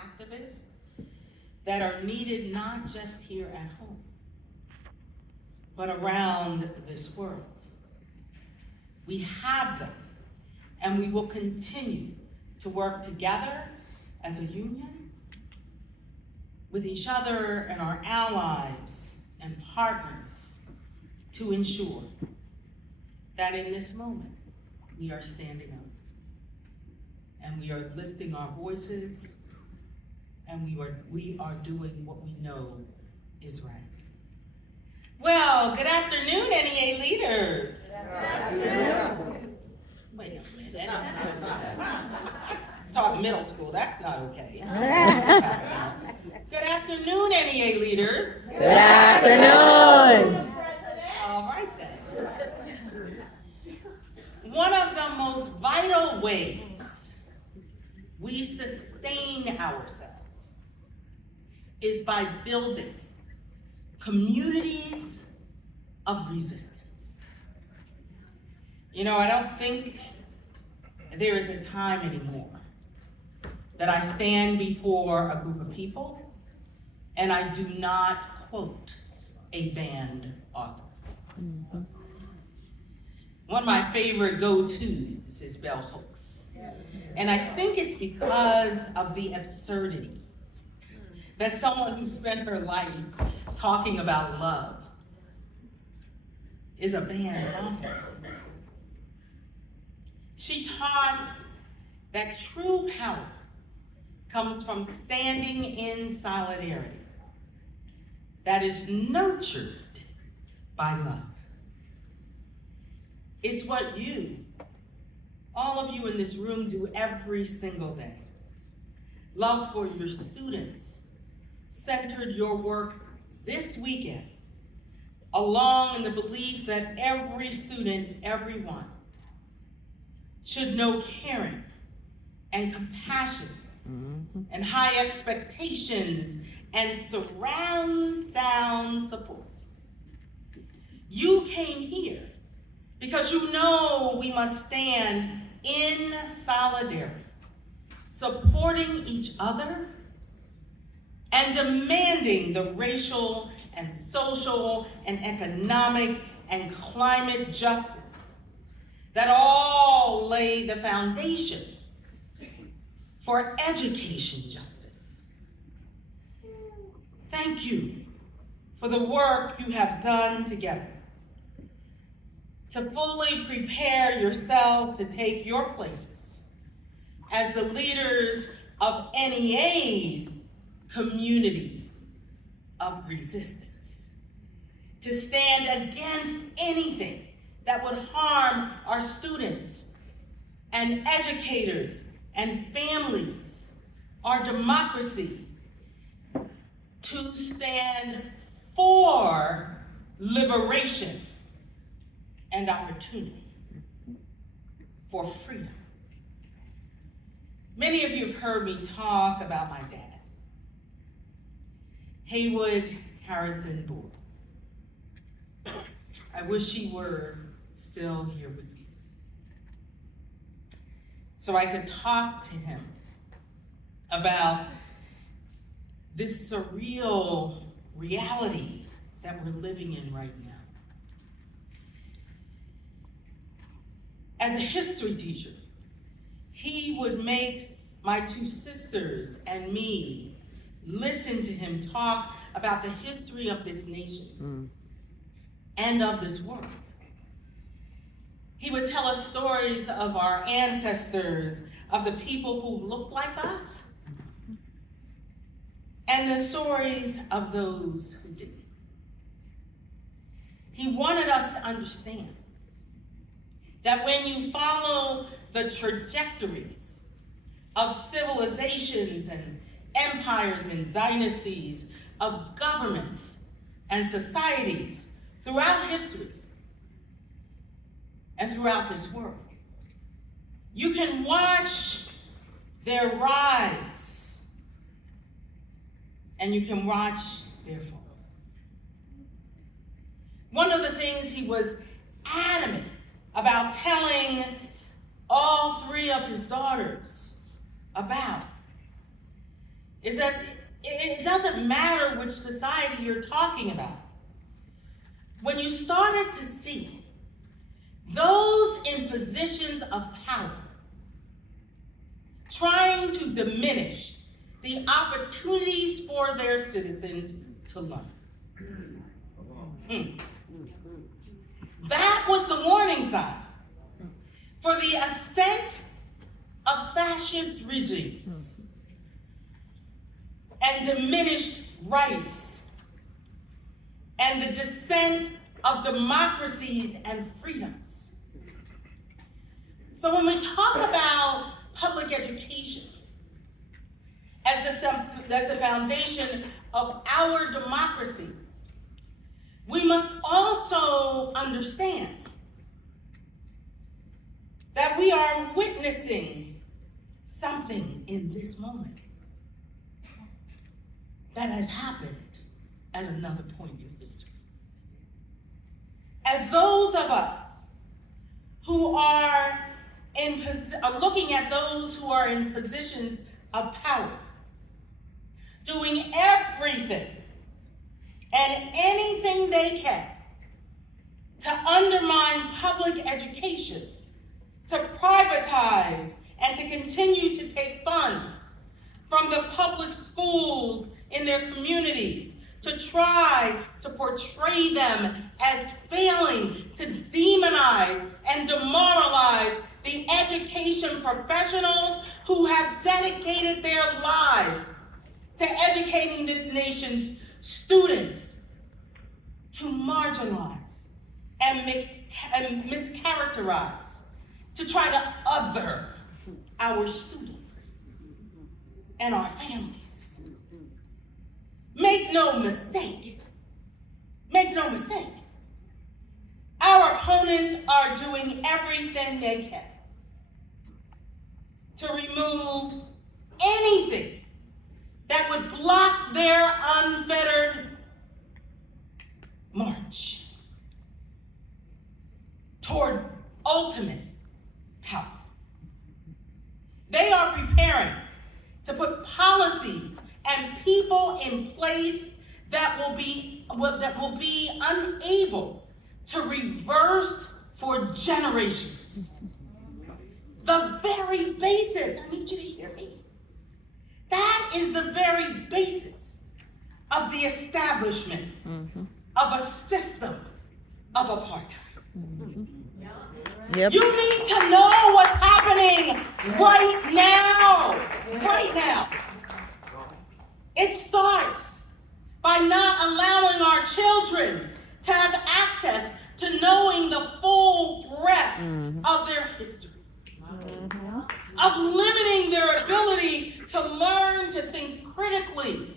activists that are needed not just here at home, but around this world. We have done, and we will continue to work together as a union with each other and our allies and partners to ensure that in this moment we are standing up and we are lifting our voices and we are doing what we know is right. Well, good afternoon, NEA leaders. Good afternoon. Wait a minute. Talk middle school, that's not okay. Good afternoon, NEA leaders. Good afternoon. All right then. One of the most vital ways we sustain ourselves is by building communities of resistance. You know, I don't think there is a time anymore that I stand before a group of people and I do not quote a banned author. Mm-hmm. One of my favorite go-tos is bell hooks. And I think it's because of the absurdity that someone who spent her life talking about love is a banned author. She taught that true power comes from standing in solidarity that is nurtured by love. It's what you, all of you in this room, do every single day. Love for your students centered your work this weekend along in the belief that every student, everyone, should know caring and compassion and high expectations and surround sound support. You came here because you know we must stand in solidarity, supporting each other and demanding the racial and social and economic and climate justice that all lay the foundation for education justice. Thank you for the work you have done together to fully prepare yourselves to take your places as the leaders of NEA's community of resistance, to stand against anything that would harm our students and educators and families, our democracy, to stand for liberation and opportunity, for freedom. Many of you have heard me talk about my dad, Haywood Harrison Bull. I wish he were still here with you, so I could talk to him about this surreal reality that we're living in right now. As a history teacher, he would make my two sisters and me listen to him talk about the history of this nation and of this world. He would tell us stories of our ancestors, of the people who looked like us, and the stories of those who didn't. He wanted us to understand that when you follow the trajectories of civilizations and empires and dynasties, of governments and societies throughout history and throughout this world, you can watch their rise and you can watch their fall. One of the things he was adamant about telling all three of his daughters about is that it doesn't matter which society you're talking about. When you started to see those in positions of power trying to diminish the opportunities for their citizens to learn. That was the warning sign for the ascent of fascist regimes and diminished rights and the descent of democracies and freedoms. So when we talk about public education as a foundation of our democracy, we must also understand that we are witnessing something in this moment that has happened at another point in history. As those of us who are looking at those who are in positions of power, doing everything and anything they can to undermine public education, to privatize, and to continue to take funds from the public schools in their communities, to try to portray them as failing, to demonize and demoralize the education professionals who have dedicated their lives to educating this nation's students, to marginalize and mischaracterize, to try to other our students and our families. Make no mistake. Our opponents are doing everything they can to remove anything that would block their unfettered march toward ultimate power. They are preparing to put policies and people in place that will be unable to reverse for generations. The very basis, I need you to hear me. That is the very basis of the establishment of a system of apartheid. Yep. You need to know what's happening right now. Right now. It starts by not allowing our children to have access to knowing the full breadth of their history, of limiting their ability to learn to think critically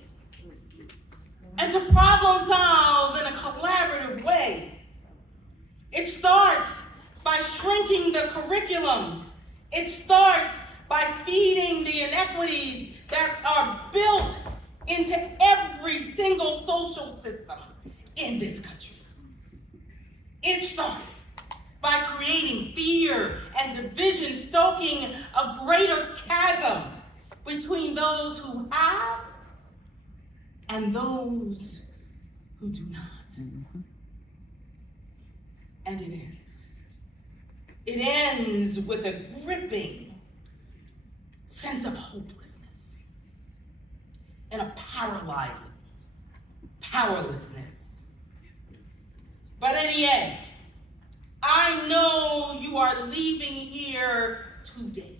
and to problem solve in a collaborative way. It starts by shrinking the curriculum. It starts by feeding the inequities that are built into every single social system in this country. It starts by creating fear and division, stoking a greater chasm between those who have and those who do not. And it ends. It ends with a gripping sense of hopelessness and a paralyzing powerlessness. But in the end, I know you are leaving here today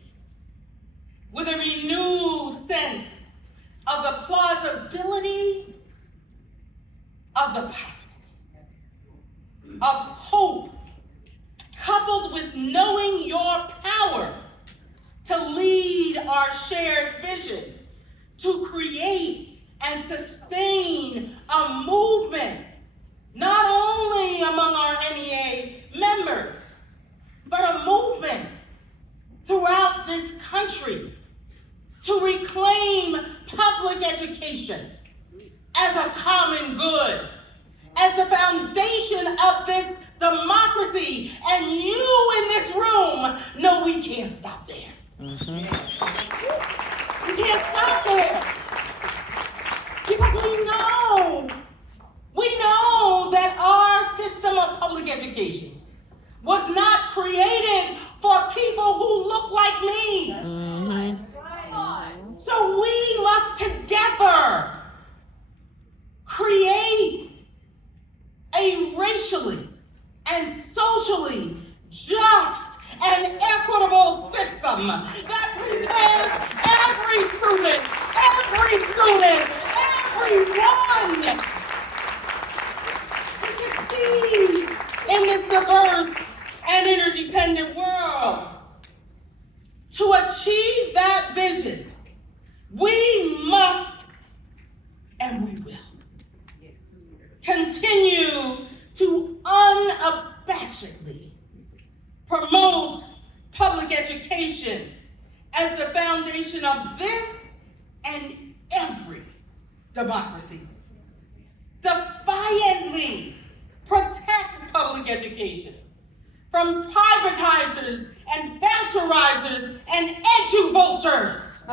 with a renewed sense of the plausibility of the possible, of hope, coupled with knowing your power to lead our shared vision, to create and sustain a movement, not only among our NEA members, but a movement throughout this country to reclaim public education as a common good, as the foundation of this democracy. And you in this room know we can't stop there. We can't stop there. interdependent world. To achieve that vision, we must, and we will, continue to unabashedly promote public education as the foundation of this and every democracy. Defiantly protect public education from privatizers and voucherizers and edu-vultures.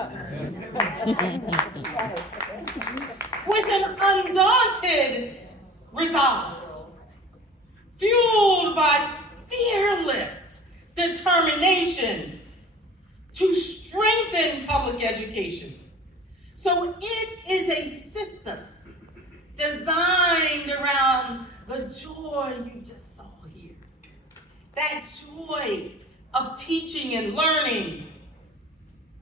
With an undaunted resolve, fueled by fearless determination to strengthen public education. So it is a system designed around the joy you just saw here. That joy of teaching and learning.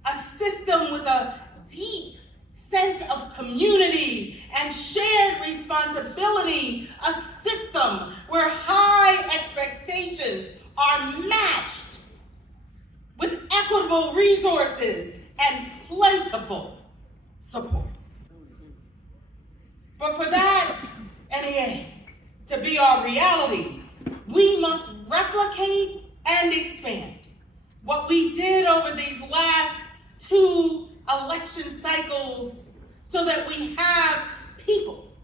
A system with a deep sense of community and shared responsibility. A system where high expectations are matched with equitable resources and plentiful supports. But for that, NEA, to be our reality, we must replicate and expand what we did over these last 2 election cycles so that we have people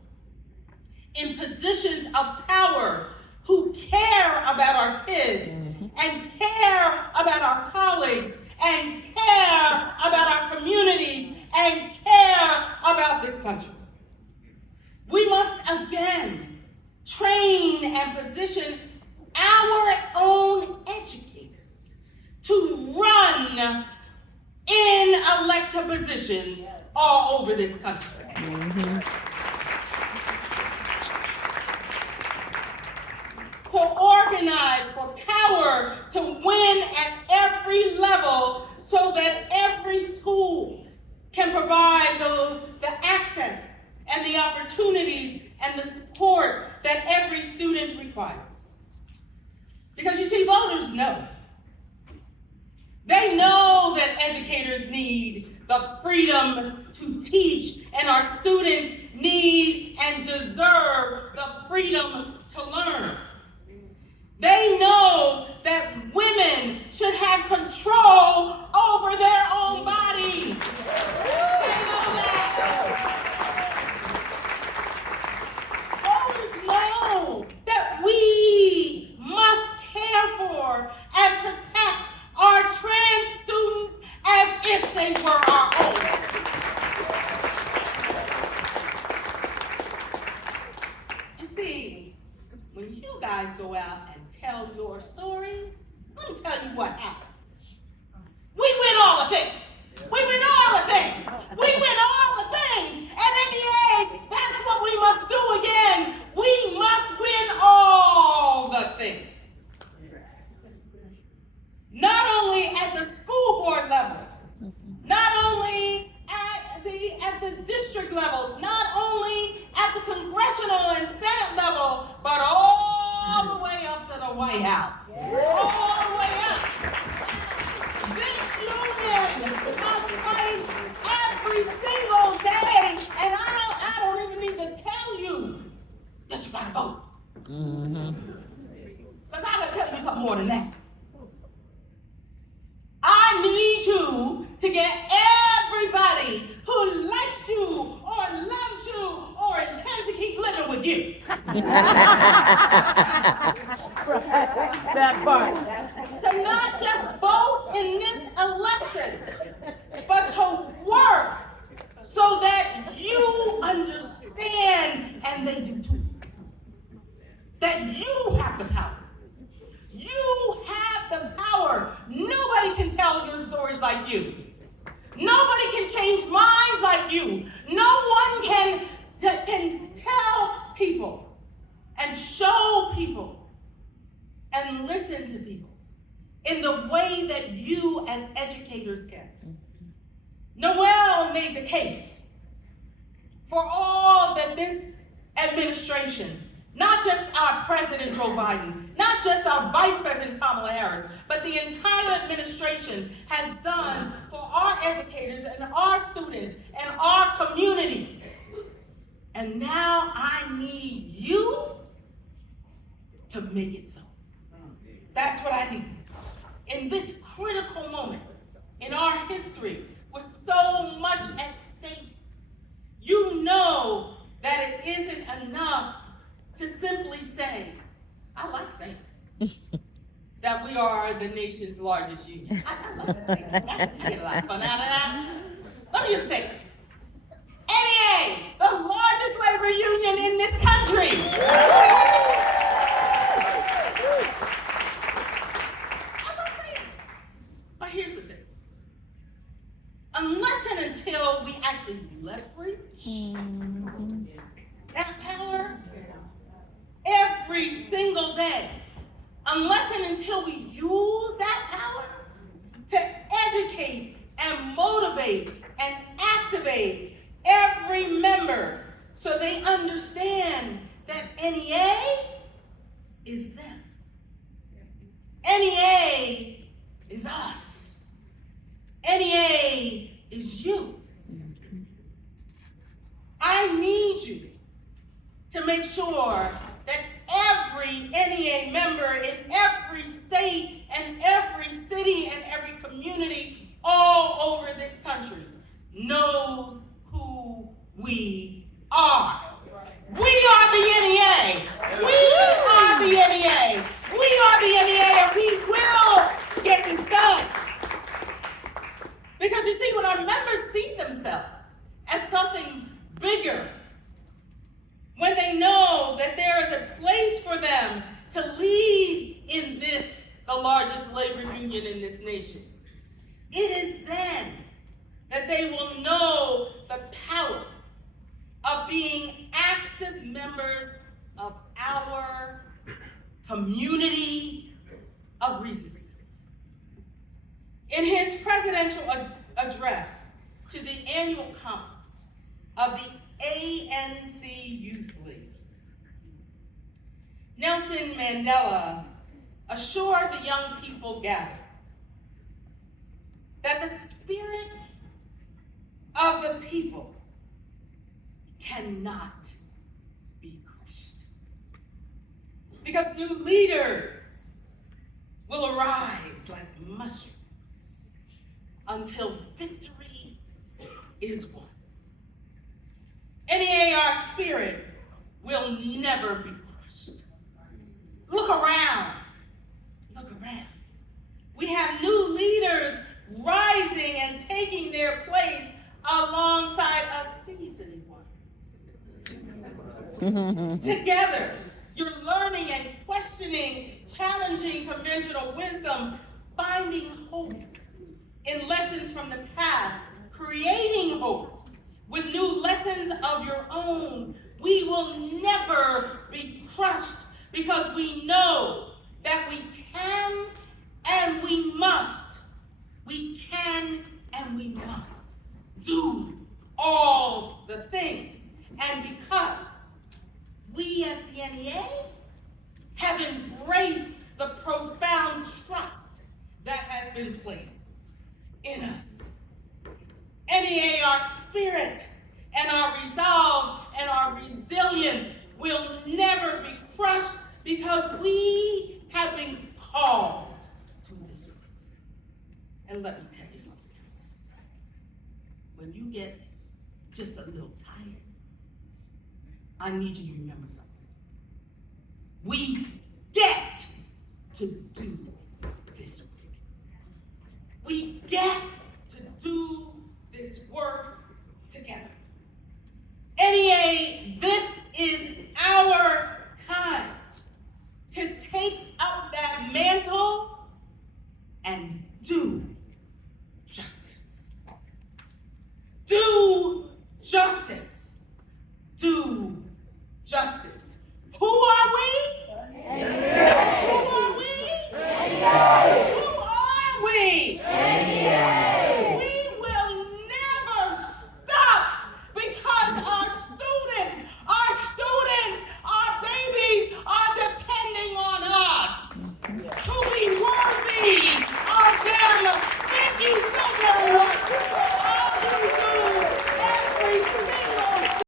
in positions of power who care about our kids and care about our colleagues and care about our communities and care about this country. We must again train and position our own educators to run in elected positions all over this country. To organize for power to win at every level so that every school can provide the access and the opportunities and the support that every student requires. Because you see, voters know. They know that educators need the freedom to teach, and our students need and deserve the freedom to learn. They know that women should have control over their own bodies. They know that. Voters know that we must care for and protect our trans students as if they were our own. You see, when you guys go out and tell your stories, let me tell you what happens. We win all the things. We win all the things. We win all the things. And NEA, that's what we must do again. We must win all the things. Not only at the school board level, not only at the district level, not only at the congressional and Senate level, but all the way up to the White House. All the way up. This union must fight every single day, and I don't even need to tell you that you gotta vote. Because I gotta tell you something more than that. I need you to get everybody who likes you or loves you or intends to keep living with you. That part. To not just vote in this election, but to work so that you understand, and they do too, that you have the power. You have the power. Nobody can tell your stories like you. Nobody can change minds like you. No one can tell people and show people and listen to people in the way that you as educators can. Noel made the case for all that this administration Not just our President Joe Biden, not just our Vice President Kamala Harris, but the entire administration has done for our educators and our students and our communities. And now I need you to make it so. That's what I need. In this critical moment in our history, with so much at stake, you know that it isn't enough to simply say, I like saying it, that we are the nation's largest union. I love that statement. I get a lot of fun out of that. Let me just say it. NEA, the largest labor union in this country. I love saying it. But here's the thing. Unless and until we actually leverage that power every single day, unless and until we use that power to educate and motivate and activate every member so they understand that NEA is them. NEA is us. NEA is you. I need you to make sure that every NEA member in every state and every city and every community all over this country knows who we are. We are the NEA. We are the NEA. We are the NEA, and we will get this done. Because you see, when our members see themselves as something bigger, when they know that there is a place for them to lead in this, the largest labor union in this nation, it is then that they will know the power of being active members of our community of resistance. In his presidential address to the annual conference of the ANC Youth League, Nelson Mandela assured the young people gathered that the spirit of the people cannot be crushed, because new leaders will arise like mushrooms until victory is won. NEAR spirit will never be crushed. Look around. Look around. We have new leaders rising and taking their place alongside us seasoned ones. Together, you're learning and questioning, challenging conventional wisdom, finding hope in lessons from the past, creating hope with new lessons of your own. We will never be crushed because we know that we can and we must. We can and we must do all the things. And because we as the NEA have embraced the profound trust that has been placed in us. NEA, our spirit and our resolve and our resilience will never be crushed because we have been called to this work. And let me tell you something else. When you get just a little tired, I need you to remember something. We get to do this work. We get to do this work